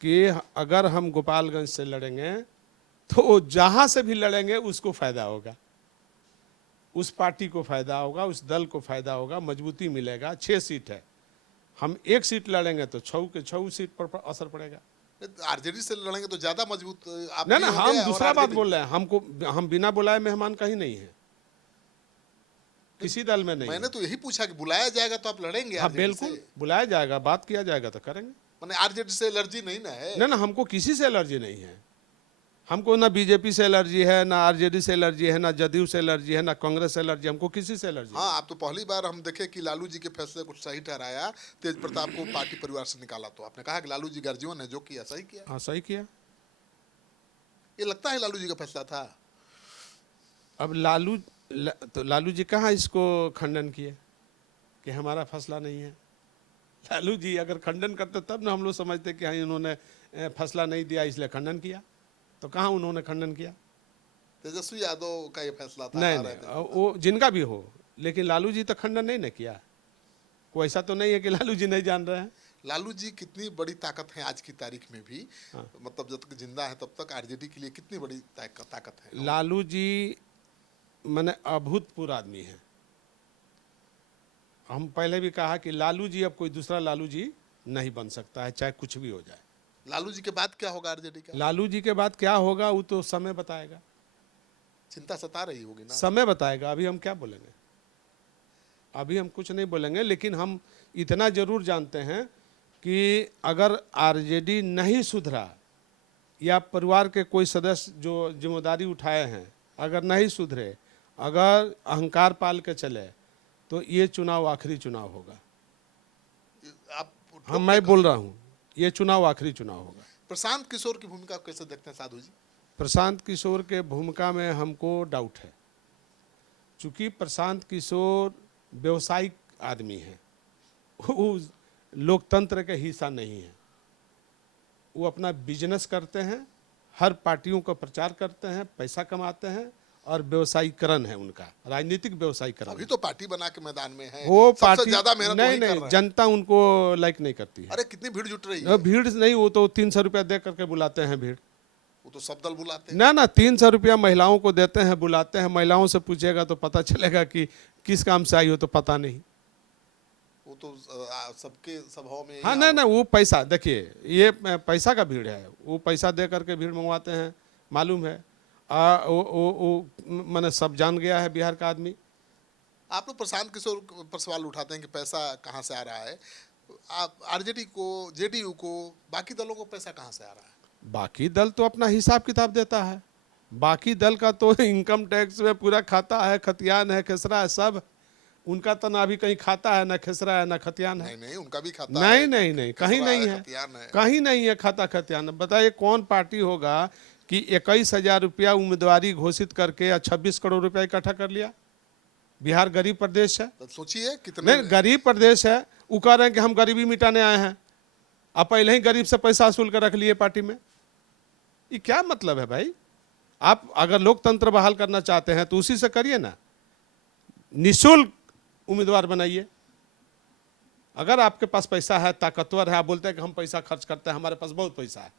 कि अगर हम गोपालगंज से लड़ेंगे तो जहां से भी लड़ेंगे उसको फायदा होगा, उस पार्टी को फायदा होगा, उस दल को फायदा होगा, मजबूती मिलेगा। 6 सीट है, हम 1 सीट लड़ेंगे तो 6 के 6 सीट पर असर पड़ेगा। आरजेडी से लड़ेंगे तो ज्यादा मजबूत आप ना भी ना, होंगे हम और दूसरा बात RJD बोल रहे हैं। हम बिना बुलाए मेहमान कहीं नहीं है, किसी दल में नहीं मैंने है। तो यही पूछा कि बुलाया जाएगा तो आप लड़ेंगे हाँ आरजेडी बिल्कुल, से? बुलाया जाएगा, बात किया जाएगा तो करेंगे। मैंने आरजेडी से एलर्जी नहीं ना है? ना ना, हमको किसी से एलर्जी नहीं है। हमको ना बीजेपी से एलर्जी है, ना आरजेडी से एलर्जी है, ना जदयू से एलर्जी है, ना कांग्रेस से एलर्जी। हमको किसी से एलर्जी हाँ, आप तो पहली बार हम देखे कि लालू जी के फैसले को सही ठहराया, तेज प्रताप को पार्टी परिवार से निकाला, तो आपने कहा कि लालू जी गर्जीवन है, जो किया सही किया। हाँ सही किया। ये लगता है लालू जी का फैसला था। अब तो लालू जी कहाँ इसको खंडन किए कि हमारा फैसला नहीं है। लालू जी अगर खंडन करते तब ना हम लोग समझते कि हाँ इन्होंने फैसला नहीं दिया इसलिए खंडन किया। तो कहाँ उन्होंने खंडन किया? तेजस्वी यादव का ये फैसला था। नहीं नहीं, वो जिनका भी हो, लेकिन लालू जी तो खंडन नहीं ना किया। कोई ऐसा तो नहीं है कि लालू जी नहीं जान रहे हैं। लालू जी कितनी बड़ी ताकत है आज की तारीख में भी, मतलब जब तक जिंदा है तब तक आरजेडी के लिए कितनी बड़ी ताकत है। लालू जी मैंने अभूतपूर्व आदमी है। हम पहले भी कहा कि लालू जी अब कोई दूसरा लालू जी नहीं बन सकता है, चाहे कुछ भी हो जाए। लालू जी के बाद क्या होगा आरजेडी का? लालू जी के बाद क्या होगा वो तो समय बताएगा। चिंता सता रही होगी ना? समय बताएगा, अभी हम क्या बोलेंगे, अभी हम कुछ नहीं बोलेंगे। लेकिन हम इतना जरूर जानते हैं कि अगर आरजेडी नहीं सुधरा या परिवार के कोई सदस्य जो जिम्मेदारी उठाए हैं अगर नहीं सुधरे, अगर अहंकार पाल के चले, तो ये चुनाव आखिरी चुनाव होगा। आप मैं बोल रहा हूँ, ये चुनाव आखिरी चुनाव होगा। प्रशांत किशोर की भूमिका कैसे देखते हैं साधु जी? प्रशांत किशोर के भूमिका में हमको डाउट है, चूंकि प्रशांत किशोर व्यवसायिक आदमी है, वो लोकतंत्र के हिस्सा नहीं है। वो अपना बिजनेस करते हैं, हर पार्टियों का प्रचार करते हैं, पैसा कमाते हैं, और व्यवसायीकरण है उनका, राजनीतिक व्यवसायीकरण। अभी तो पार्टी बना के मैदान में है, वो सबसे पार्टी ज्यादा मेहनत नहीं वही कर नहीं, रहे हैं। जनता उनको लाइक नहीं करती है। अरे कितनी भीड़ जुट रही है। भीड़ नहीं, वो तो 300 रुपया दे करके बुलाते हैं भीड़। वो तो सब दल बुलाते हैं। ना ना, 300 रुपया महिलाओं को देते हैं, बुलाते हैं। महिलाओं से पूछेगा तो पता चलेगा कि किस काम से आई हो, तो पता नहीं। वो तो सबके सभाओं में। हाँ ना ना, वो पैसा देखिए, ये पैसा का भीड़ है। वो पैसा दे करके भीड़ मंगवाते हैं, मालूम है। वो मैंने सब जान गया है बिहार का आदमी। आप लोग प्रशांत किशोर पर सवाल उठाते हैं कि पैसा कहाँ से आ रहा है। आप आरजेडी को, जेडीयू को, बाकी दलों को पैसा कहाँ से आ रहा है? बाकी दल तो अपना हिसाब किताब देता है। बाकी दल का तो इनकम टैक्स में पूरा खाता है, खतियान है, खेसरा है, सब उनका तो ना अभी कहीं खाता है, ना खेसरा है, ना खतियान है। नहीं नहीं, उनका भी खाता नहीं है, नहीं नहीं, कहीं नहीं है, खतियान है। कहीं नहीं है खाता खतियान। बताइए कौन पार्टी होगा कि 21,000 रुपया उम्मीदवारी घोषित करके 26 करोड़ रुपया इकट्ठा कर लिया? बिहार गरीब प्रदेश है। तो सोचिए कितने। नहीं, गरीब प्रदेश है। वो कह रहे हैं कि हम गरीबी मिटाने आए हैं, अब पहले ही गरीब से पैसा वसूल कर रख लिए पार्टी में। ये क्या मतलब है भाई? आप अगर लोकतंत्र बहाल करना चाहते हैं तो उसी से करिए ना, निःशुल्क उम्मीदवार बनाइए। अगर आपके पास पैसा है, ताकतवर है, आप बोलते हैं कि हम पैसा खर्च करते हैं, हमारे पास बहुत पैसा है,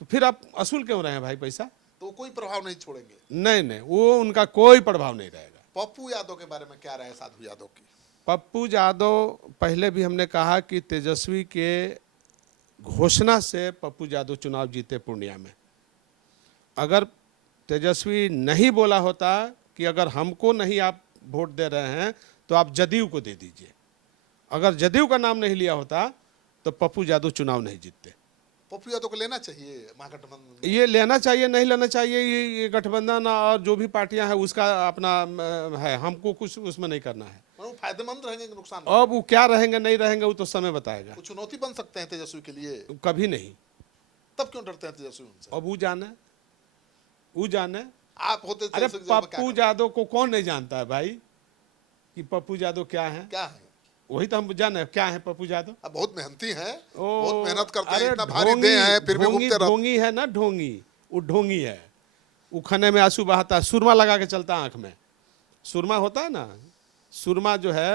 तो फिर आप वसूल क्यों रहे हैं भाई पैसा? तो कोई प्रभाव नहीं छोड़ेंगे। नहीं नहीं, वो उनका कोई प्रभाव नहीं रहेगा। पप्पू यादव के बारे में क्या राय है साधु यादव की? पप्पू यादव, पहले भी हमने कहा कि तेजस्वी के घोषणा से पप्पू यादव चुनाव जीते पूर्णिया में। अगर तेजस्वी नहीं बोला होता कि अगर हमको नहीं आप वोट दे रहे हैं तो आप जदयू को दे दीजिए, अगर जदयू का नाम नहीं लिया होता तो पप्पू यादव चुनाव नहीं जीतते। पप्पू यादव को लेना चाहिए महागठबंधन? ये लेना चाहिए, नहीं लेना चाहिए, ये गठबंधन और जो भी पार्टियां हैं उसका अपना है, हमको कुछ उसमें नहीं करना है। वो फायदेमंद रहेंगे कि नुकसान? अब वो क्या रहेंगे नहीं रहेंगे वो तो समय बताएगा। वो चुनौती बन सकते हैं तेजस्वी के लिए? कभी नहीं। तब क्यों डरते हैं तेजस्वी उनसे? अब वो जाने आप होते अरे तेजस्वी जब क्या पप्पू करते? यादव को कौन नहीं जानता है भाई कि पप्पू यादव क्या है? क्या है? वही तो हम जाने क्या है पप्पू यादव। अब बहुत मेहनती हैं, ओ बहुत मेहनत करते हैं, अरे इतना भारी देह है फिर भी ढोंगी घूमते रहते। ढोंगी है ना, ढोंगी, वो ढोंगी है। वो खाने में आंसू बहाता है, सुरमा लगा के चलता है आंख में, सुरमा होता है ना, सुरमा जो है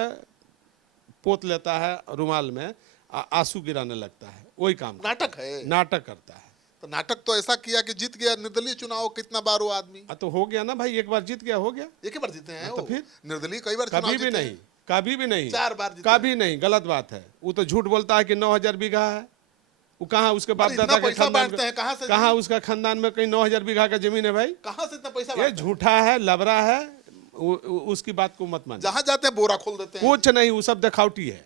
पोत लेता है रुमाल में, आंसू गिराने लगता है, वही काम नाटक है। नाटक करता है। तो नाटक तो ऐसा किया कि जीत गया निर्दलीय चुनाव, कितना बार वो आदमी। तो हो गया ना भाई, एक बार जीत गया हो गया। एक ही बार जीते हैं तो वो। फिर? निर्दलीय कई बार चुनाव कभी भी जीते नहीं, हैं। कभी भी नहीं, 4 बार जीते कभी नहीं, गलत बात है। वो तो झूठ बोलता है कि 9,000 बीघा है। वो कहाँ उसके बाप इतना दादा के पैसा खानदान बांटते हैं, कहाँ से? कहाँ उसका खानदान में कहीं 9,000 बीघा का जमीन है भाई? कहाँ से इतना पैसा ये बांटते हैं? झूठा है, लबरा है, उसकी बात को मत मान। जहां जाते हैं बोरा खोल देते हैं। कुछ नहीं, वो सब दिखावटी है।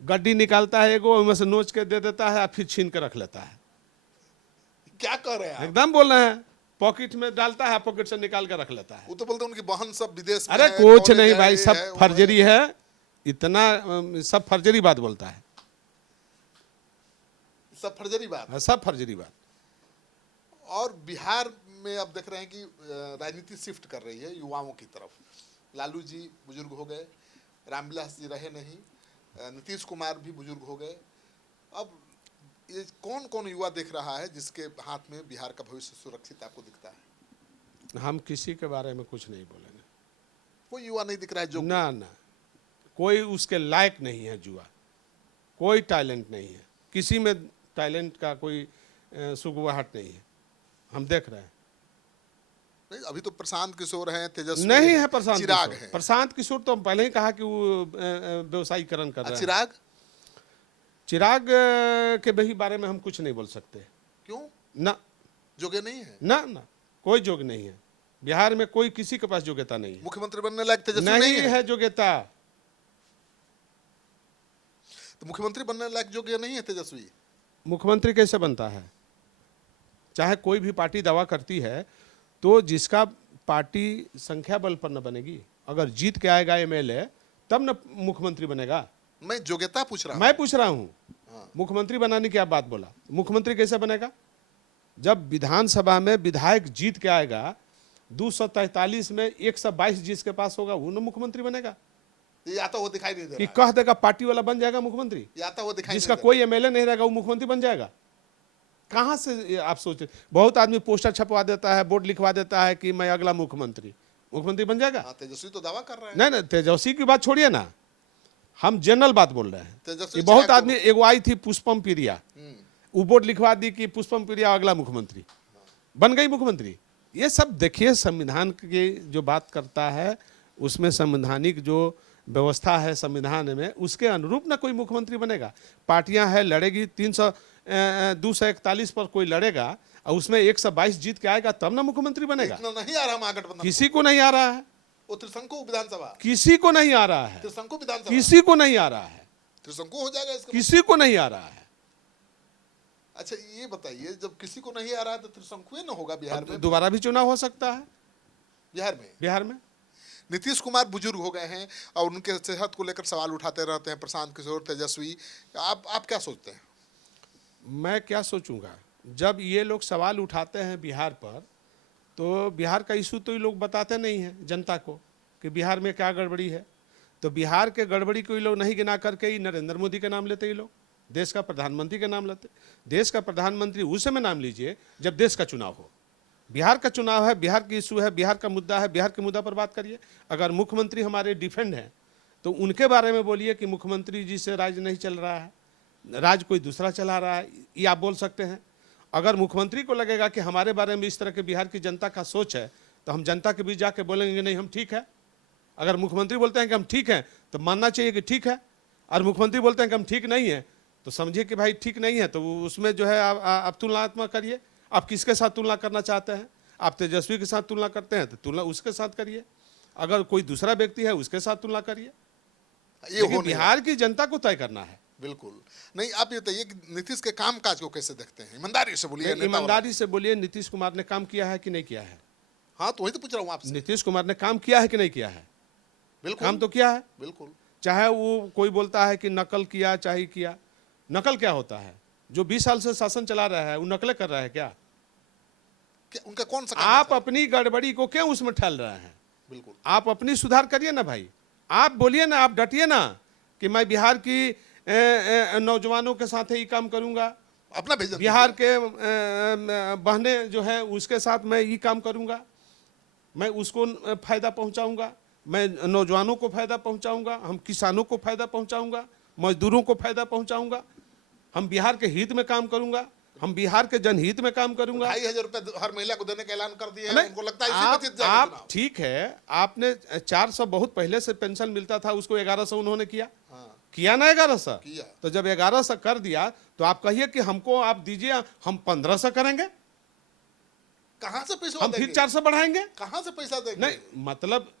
गड्डी निकालता है एगो, उसमें से नोच के दे देता है, फिर छीन के रख लेता है। क्या कर रहे हैं आप? एकदम बोल रहे हैं, पॉकेट में डालता है, पॉकेट से निकाल के रख लेता है। वो तो बोलते हैं उनकी बहन सब विदेश में अरे है, कुछ कॉलेज नहीं है, भाई, ये सब है, वो फर्जरी है। इतना सब फर्जरी बात बोलता है, सब फर्जरी बात। सब फर्जरी बात। और बिहार में अब देख रहे हैं कि राजनीति शिफ्ट कर रही है युवाओं की तरफ। लालू जी बुजुर्ग हो गए, रामविलास जी रहे नहीं, नीतीश कुमार भी बुजुर्ग हो गए। अब ये कौन कौन युवा देख रहा है जिसके हाथ में बिहार का भविष्य सुरक्षित आपको दिखता है? हम किसी के बारे में कुछ नहीं बोलेंगे। कोई युवा नहीं दिख रहा है जो ना ना, कोई उसके लायक नहीं है जुआ, कोई टैलेंट नहीं है किसी में, टैलेंट का कोई सुगवाहट नहीं है, हम देख रहे हैं। नहीं, अभी तो प्रशांत किशोर हैं, तेजस्वी नहीं हैं, है प्रशांत चिराग किशोर। हैं। प्रशांत किशोर तो हम पहले ही कहा कि वो व्यवसायीकरण कर रहे हैं। चिराग चिराग के भी बारे में हम कुछ नहीं बोल सकते। क्यों? ना, जोगे नहीं है? ना ना, कोई जोग नहीं है बिहार में, कोई किसी के पास योग्यता नहीं है। मुख्यमंत्री बनने लायक तेजस्वी नहीं नहीं है योग्यता। तो मुख्यमंत्री बनने लायक योग्य नहीं है तेजस्वी। मुख्यमंत्री कैसे बनता है? चाहे कोई भी पार्टी दावा करती है, तो जिसका पार्टी संख्या बल पर न बनेगी, अगर जीत के आएगा एमएलए तब न मुख्यमंत्री बनेगा। मैं योग्यता पूछ रहा हूं। मैं पूछ रहा हूं, मुख्यमंत्री बनाने की आप बात बोला, मुख्यमंत्री कैसे बनेगा? जब विधानसभा में विधायक जीत के आएगा, 243 में 122 जिसके पास होगा वो न मुख्यमंत्री बनेगा। ये आता हुआ दिखाई नहीं दे कि रहा कह देगा पार्टी वाला बन जाएगा मुख्यमंत्री। है। ये आता हुआ दिखाई जिसका नहीं दे कोई एमएलए नहीं रहेगा वो मुख्यमंत्री बन जाएगा। कहां से ये आप सोचे? बहुत आदमी पोस्टर छपवा देता है, बोर्ड लिखवा देता है कि मैं अगला मुख्यमंत्री बन जाएगा। रहा। तेजस्वी तो दावा कर रहे हैं। नहीं नहीं, तेजस्वी की बात छोड़िए ना, हम जनरल बात बोल रहे हैं। तेजस्वी ये बहुत चिराग आदमी, एगो आई थी पुष्पम प्रिया, वो बोर्ड लिखवा दी कि पुष्पम प्रिया अगला मुख्यमंत्री, बन गई मुख्यमंत्री। ये सब देखिए, संविधान की जो बात करता है उसमें संवैधानिक जो व्यवस्था है संविधान में, उसके अनुरूप ना कोई मुख्यमंत्री बनेगा। पार्टियां है, लड़ेगी, 241 पर कोई लड़ेगा और उसमें 122 जीत के आएगा तब ना मुख्यमंत्री बनेगा। इतना नहीं आ रहा महागठबंधन किसी को नहीं आ रहा है, वो त्रिशंकु विधानसभा, किसी को नहीं आ रहा है, त्रिशंकु विधानसभा, किसी को नहीं आ रहा है, त्रिशंकु हो जाएगा इसका। किसी को नहीं आ रहा है। अच्छा ये बताइए, जब किसी को नहीं आ रहा है तो त्रिशंकु न होगा बिहार में? दोबारा भी चुनाव हो सकता है बिहार में। में। नीतीश कुमार बुजुर्ग हो गए हैं और उनके सेहत को लेकर सवाल उठाते रहते हैं प्रशांत किशोर, तेजस्वी। आप क्या सोचते हैं? मैं क्या सोचूंगा, जब ये लोग सवाल उठाते हैं बिहार पर, तो बिहार का इशू तो ये लोग बताते नहीं हैं जनता को कि बिहार में क्या गड़बड़ी है। तो बिहार के गड़बड़ी को ये लोग नहीं गिना करके ही नरेंद्र मोदी का नाम लेते, ये लोग देश का प्रधानमंत्री का नाम लेते। देश का प्रधानमंत्री उस समय नाम लीजिए जब देश का चुनाव हो। बिहार का चुनाव है, बिहार की इशू है, बिहार का मुद्दा है, बिहार के मुद्दा पर बात करिए। अगर मुख्यमंत्री हमारे डिफेंड हैं तो उनके बारे में बोलिए कि मुख्यमंत्री जी से राज्य नहीं चल रहा है, राज्य कोई दूसरा चला रहा है, ये आप बोल सकते हैं। अगर मुख्यमंत्री को लगेगा कि हमारे बारे में इस तरह के बिहार की जनता का सोच है, तो हम जनता के बीच जाके बोलेंगे नहीं हम ठीक है। अगर मुख्यमंत्री बोलते हैं कि हम ठीक हैं तो मानना चाहिए कि ठीक है, और मुख्यमंत्री बोलते हैं कि हम ठीक नहीं है तो समझिए कि भाई ठीक नहीं है। तो उसमें जो है आप तुलनात्मक करिए, आप किसके साथ तुलना करना चाहते हैं। आप तेजस्वी के साथ तुलना करते हैं तो तुलना उसके साथ करिए, अगर कोई दूसरा व्यक्ति है उसके साथ तुलना करिए। ये बिहार की जनता को तय करना है। बिल्कुल नहीं। आप ये बताइए कि नीतीश के कामकाज को कैसे देखते हैं? ईमानदारी से बोलिए। ईमानदारी से बोलिए, नीतीश कुमार ने काम किया है कि नहीं किया है? हाँ तो वही तो पूछ रहा हूँ आपसे। नीतीश कुमार ने काम किया है कि नहीं किया है? बिल्कुल काम तो किया है। बिल्कुल। चाहे वो कोई बोलता है कि नकल किया, चाहे किया। नकल क्या होता है? जो 20 साल से शासन चला रहा है वो नकलें कर रहा है क्या? उनका कौन सा काम आप अच्छा है? अपनी गड़बड़ी को क्यों उसमें ठल रहे हैं? बिल्कुल आप अपनी सुधार करिए ना भाई, आप बोलिए ना, आप डटिए ना कि मैं बिहार की नौजवानों के साथ ही काम करूंगा, अपना विजन बिहार के बहने जो है उसके साथ मैं ये काम करूंगा, मैं उसको फायदा पहुंचाऊंगा, मैं नौजवानों को फायदा पहुंचाऊंगा, हम किसानों को फायदा पहुंचाऊंगा, मजदूरों को फायदा पहुंचाऊंगा, हम बिहार के हित में काम करूंगा, हम बिहार के जनहित में काम करूंगा। 2,500 रुपए हर महिला को देने का ऐलान कर दिए हैं, नहीं, उनको लगता है इसी में जीत जाएगा आप चुनाव। ठीक है, आपने 400 बहुत पहले से पेंशन मिलता था, उसको 1100 उन्होंने किया, हाँ किया ना 1100? किया। तो जब 1100 कर दिया तो आप कहिए कि हमको आप दीजिए, हम 1500 करेंगे, कहां से पैसा हम देंगे? फिर 400 बढ़ाएंगे। कहां से पैसा देंगे? नहीं मतलब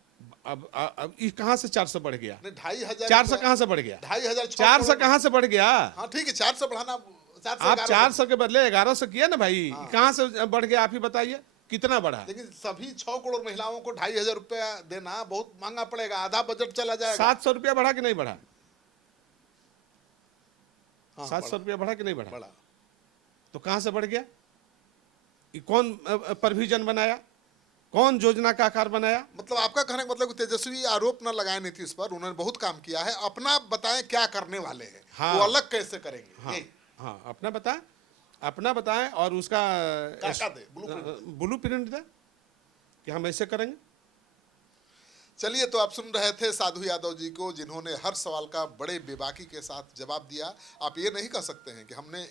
अब ये कहाँ से 400 बढ़ गया? नहीं 2,500 400 कहाँ से बढ़ गया? 2,500 400 कहाँ से बढ़ गया? हाँ ठीक है 400 बढ़ाना, 400 आप 1100। 400 के बदले 1100 किया ना भाई, कहाँ से बढ़ गया? आप ही बताइए कितना बढ़ा? लेकिन सभी 6 करोड़ महिलाओं को 2,500 रुपया देना बहुत महंगा पड़ेगा, आधा बजट चला जाएगा। 700 रुपया बढ़ा कि नहीं बढ़ा? हाँ, 700 रुपया बढ़ा कि नहीं बढ़ा? बड़ा तो कहाँ से बढ़ गया? ये कौन प्रोविजन बनाया, कौन योजना का आकार बनाया? मतलब आपका कहने का मतलब कि तेजस्वी आरोप न लगाए नीतीश पर, उन्होंने बहुत काम किया है, अपना बताएं क्या करने वाले हैं। हाँ। वो अलग कैसे करेंगे? हाँ ये हाँ, अपना बताएं और उसका क्या दे ब्लू प्रिंट दे कि हम ऐसे करेंगे। चलिए, तो आप सुन रहे थे साधु यादव जी को, जिन्होंने हर सवाल का बड़े बेबाकी के साथ जवाब दिया। आप ये नहीं कह सकते हैं कि हमने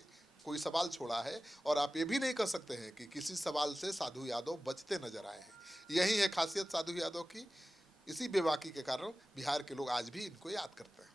कोई सवाल छोड़ा है, और आप ये भी नहीं कह सकते हैं कि किसी सवाल से साधु यादव बचते नजर आए हैं। यही है खासियत साधु यादव की। इसी बेबाकी के कारण बिहार के लोग आज भी इनको याद करते हैं।